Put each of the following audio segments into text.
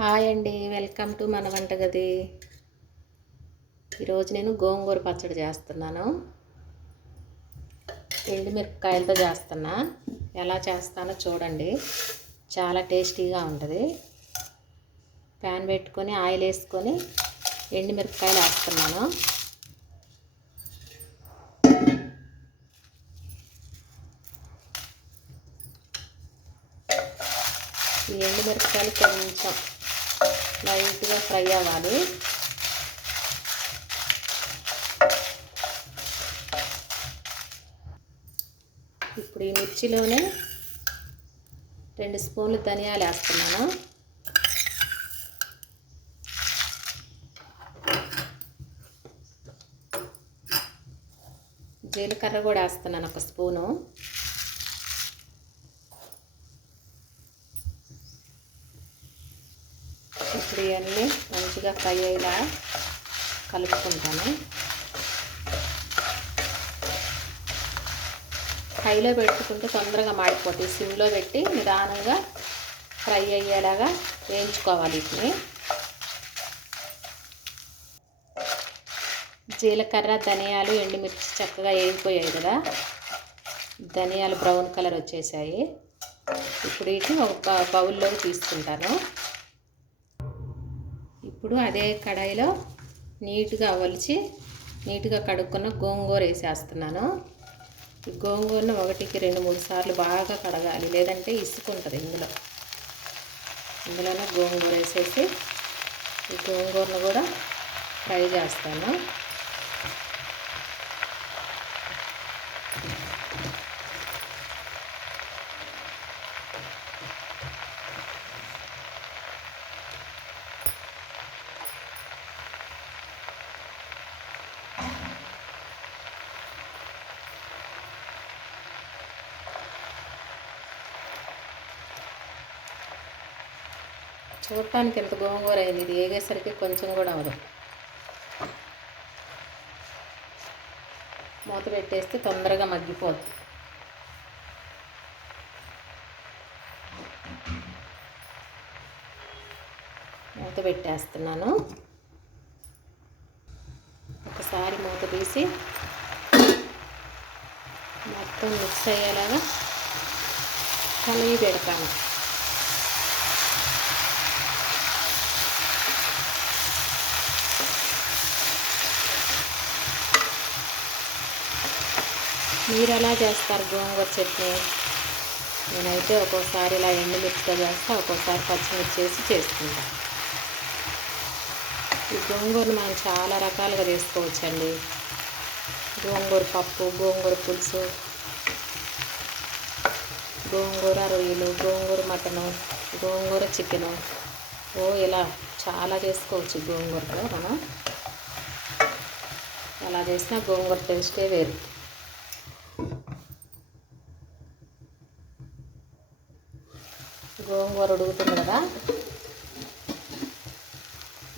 Hi అండి, welcome to మన వంటగది. ఈరోజు నేను గోంగూర పచ్చడి చేస్తున్నాను. ఎండుమిరపకాయలతో చేస్తున్నా. ఎలా చేస్తానో చూడండి. చాలా టేస్టీగా ఉంటుంది. ప్యాన్ పెట్టుకొని ఆయిల్ వేసుకొని ఎండుమిరపకాయలు వేస్తున్నాను. ఈ ఎండుమిరపకాయలు కొంచెం లైట్గా ఫ్రై అవ్వాలి. ఇప్పుడు ఈ మిర్చిలోనే 2 స్పూన్లు ధనియాలు వేస్తున్నాను. జీలకర్ర కూడా వేస్తున్నాను 1 స్పూను. ఇప్పుడు ఇవన్నీ మంచిగా ఫ్రై అయ్యేలా కలుపుకుంటాను. హైలో పెట్టుకుంటే తొందరగా మాడిపోతాయి. సిమ్లో పెట్టి నిదానంగా ఫ్రై అయ్యేలాగా వేయించుకోవాలి. వీటిని జీలకర్ర, ధనియాలు, ఎండుమిర్చి చక్కగా వేగిపోయాయి కదా. ధనియాలు బ్రౌన్ కలర్ వచ్చేసాయి. ఇప్పుడు వీటిని ఒక బౌల్లోకి తీసుకుంటాను. ఇప్పుడు అదే కడాయిలో నీట్గా ఒలిచి నీట్గా కడుక్కున్న గోంగూర వేసేస్తున్నాను. ఈ గోంగూరను 1కి 2-3 సార్లు బాగా కడగాలి, లేదంటే ఇసుకుంటుంది. ఇందులోనే గోంగూర వేసేసి ఈ గోంగూరను కూడా ఫ్రై చేస్తాను. చూడటానికి ఎంత గోంగూర అయింది, ఇది వేగేసరికి కొంచెం కూడా అవ్వదు. మూత పెట్టేస్తే తొందరగా మగ్గిపోద్ది. మూత పెట్టేస్తున్నాను. ఒకసారి మూత తీసి మొత్తం మిక్స్ అయ్యేలాగా కలిపి పెడతాను. మీరు ఎలా చేస్తారు గోంగూర చట్నీ? నేనైతే ఒక్కోసారి ఇలా ఎండుమిర్చితో చేస్తా, ఒక్కోసారి పచ్చిమిర్చి వేసి చేసుకుంటాను. ఈ గోంగూరను మనం చాలా రకాలుగా చేసుకోవచ్చండి. గోంగూర పప్పు, గోంగూర పులుసు, గోంగూర రొయ్యలు, గోంగూర మటను, గోంగూర చికెను, ఇలా చాలా చేసుకోవచ్చు గోంగూరతో. మనం ఎలా చేసినా గోంగూర టేస్టే వేరు. గోంగూర ఉడుకుతుంది కదా.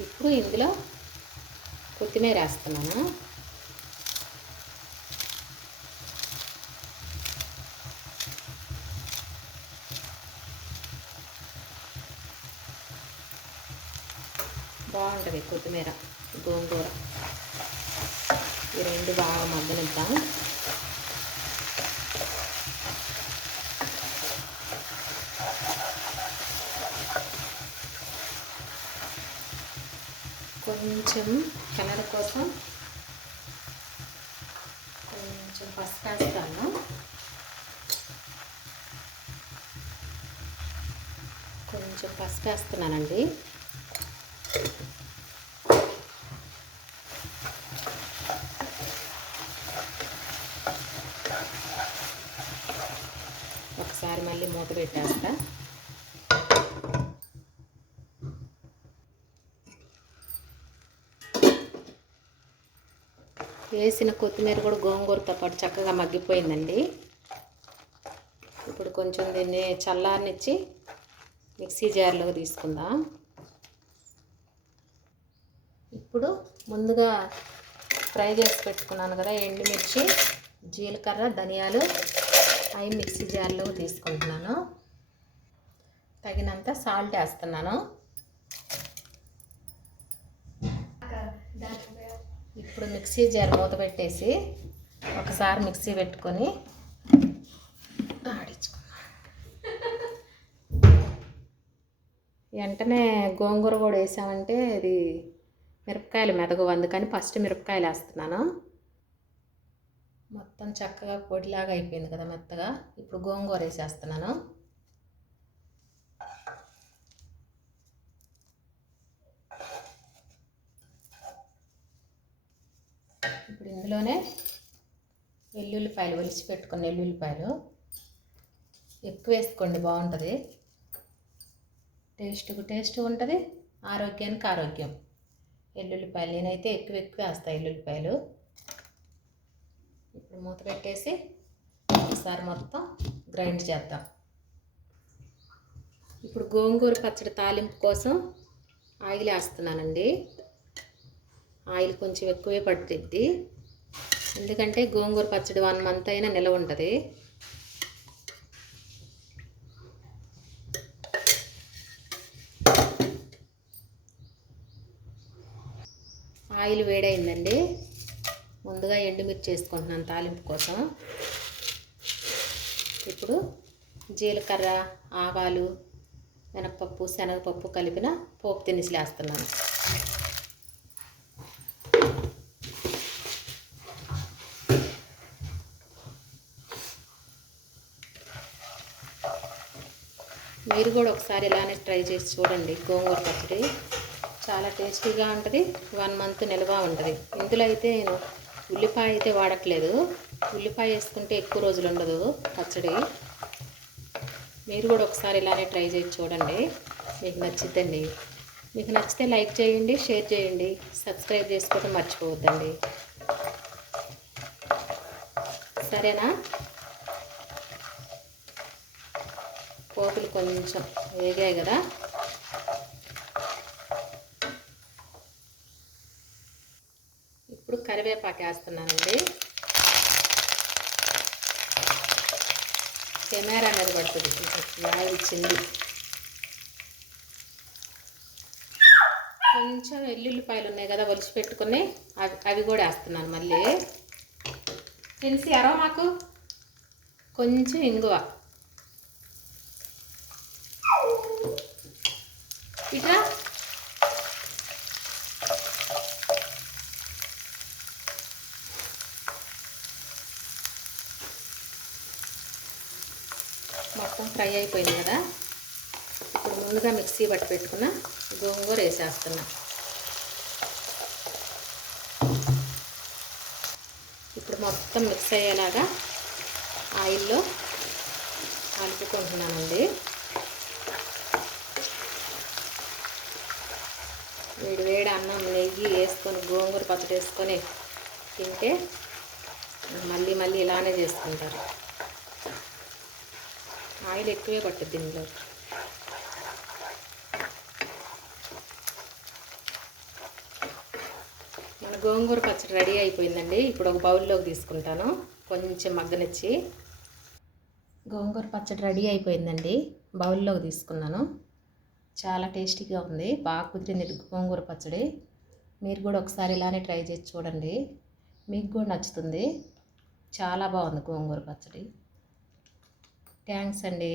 ఇప్పుడు ఇందులో కొత్తిమీర వేస్తున్నాను. బాగుంటుంది కొత్తిమీర, గోంగూర. ఈ రెండు బాగా మగ్గనిద్దాం. కొంచెం కలర్ కోసం కొంచెం పసుపు వేస్తాను. కొంచెం పసుపు వేస్తున్నానండి. ఒకసారి మళ్ళీ మూత పెట్టేస్తా. వేసిన కొత్తిమీర కూడా గోంగూరతో పాటు చక్కగా మగ్గిపోయిందండి. ఇప్పుడు కొంచెం దీన్ని చల్లారనిచ్చి మిక్సీ జార్లోకి తీసుకుందాం. ఇప్పుడు ముందుగా ఫ్రై చేసి పెట్టుకున్నాను కదా ఎండుమిర్చి, జీలకర్ర, ధనియాలు, అవి మిక్సీ జార్లోకి తీసుకుంటున్నాను. తగినంత సాల్ట్ వేస్తున్నాను. ఇప్పుడు మిక్సీ జార్ మూత పెట్టేసి ఒకసారి మిక్సీ పెట్టుకొని ఆడించుకున్నాం. వెంటనే గోంగూర కూడా వేసామంటే అది మిరపకాయలు మెదగవు, అందుకని ఫస్ట్ మిరపకాయలు వేస్తున్నాను. మొత్తం చక్కగా పొడిలాగా అయిపోయింది కదా మెత్తగా. ఇప్పుడు గోంగూర వేసేస్తున్నాను. ఇప్పుడు ఇందులోనే వెల్లుల్లిపాయలు ఒలిచి పెట్టుకున్న వెల్లుల్లిపాయలు ఎక్కువ వేసుకోండి, బాగుంటుంది. టేస్ట్ ఉంటుంది, ఆరోగ్యానికి ఆరోగ్యం. వెల్లుల్లిపాయలు నేనైతే ఎక్కువ వేస్తాను వెల్లుల్లిపాయలు. ఇప్పుడు మూత పెట్టేసి ఒకసారి మొత్తం గ్రైండ్ చేద్దాం. ఇప్పుడు గోంగూర పచ్చడి తాలింపు కోసం ఆయిల్ వేస్తున్నానండి. ఆయిల్ కొంచెం ఎక్కువే పడుతుంది, ఎందుకంటే గోంగూర పచ్చడి 1 month అయినా నిల్వ ఉంటుంది. ఆయిల్ వేడైందండి. ముందుగా ఎండుమిర్చి వేసుకుంటున్నాను తాలింపు కోసం. ఇప్పుడు జీలకర్ర, ఆవాలు, మినపప్పు, శనగపప్పు కలిపిన పోపు దినుసులు వేస్తున్నాను. మీరు కూడా ఒకసారి ఇలానే ట్రై చేసి చూడండి. గోంగూర పచ్చడి చాలా టేస్టీగా ఉంటుంది, 1 month నిల్వ ఉంటుంది. ఇందులో అయితే నేను ఉల్లిపాయ అయితే వాడట్లేదు. ఉల్లిపాయ వేసుకుంటే ఎక్కువ రోజులు ఉండదు పచ్చడి. మీరు కూడా ఒకసారి ఇలానే ట్రై చేసి చూడండి, మీకు నచ్చిద్దండి. మీకు నచ్చితే లైక్ చేయండి, షేర్ చేయండి, సబ్స్క్రైబ్ చేసుకోవడం మర్చిపోవద్దండి. సరేనా? పోపులు కొంచెం వేగాయి కదా, ఇప్పుడు కరివేపాకు వేస్తున్నానండి. కెమెరా మీద పడుతుంది, యాడ్ ఇచ్చింది. కొంచెం వెల్లుల్లిపాయలు ఉన్నాయి కదా ఒలిచి పెట్టుకుని, అవి కూడా వేస్తున్నాను మళ్ళీ. తెలిసి ఎరవ మాకు కొంచెం ఇంగువ, ఇట్లా మొత్తం ఫ్రై అయిపోయింది కదా. ఇప్పుడు ముందుగా మిక్సీ పట్టి పెట్టుకున్న గోంగూర వేసేస్తున్నా. ఇప్పుడు మొత్తం మిక్స్ అయ్యేలాగా ఆయిల్లో కలుపుకుంటున్నానండి. వేడి అన్నం, నెయ్యి వేసుకొని గోంగూర పచ్చడి వేసుకొని తింటే మళ్ళీ మళ్ళీ ఇలానే చేసుకుంటారు. ఆయిల్ ఎక్కువే పట్టుద్ది దీనిలో. మన గోంగూర పచ్చడి రెడీ అయిపోయిందండి. ఇప్పుడు ఒక బౌల్లోకి తీసుకుంటాను, కొంచెం మగ్గనిచ్చి. గోంగూర పచ్చడి రెడీ అయిపోయిందండి, బౌల్లోకి తీసుకున్నాను. చాలా టేస్టీగా ఉంది, బాగా కుదిరింది గోంగూర పచ్చడి. మీరు కూడా ఒకసారి ఇలానే ట్రై చేసి చూడండి, మీకు కూడా నచ్చుతుంది. చాలా బాగుంది గోంగూర పచ్చడి. థ్యాంక్స్ అండి.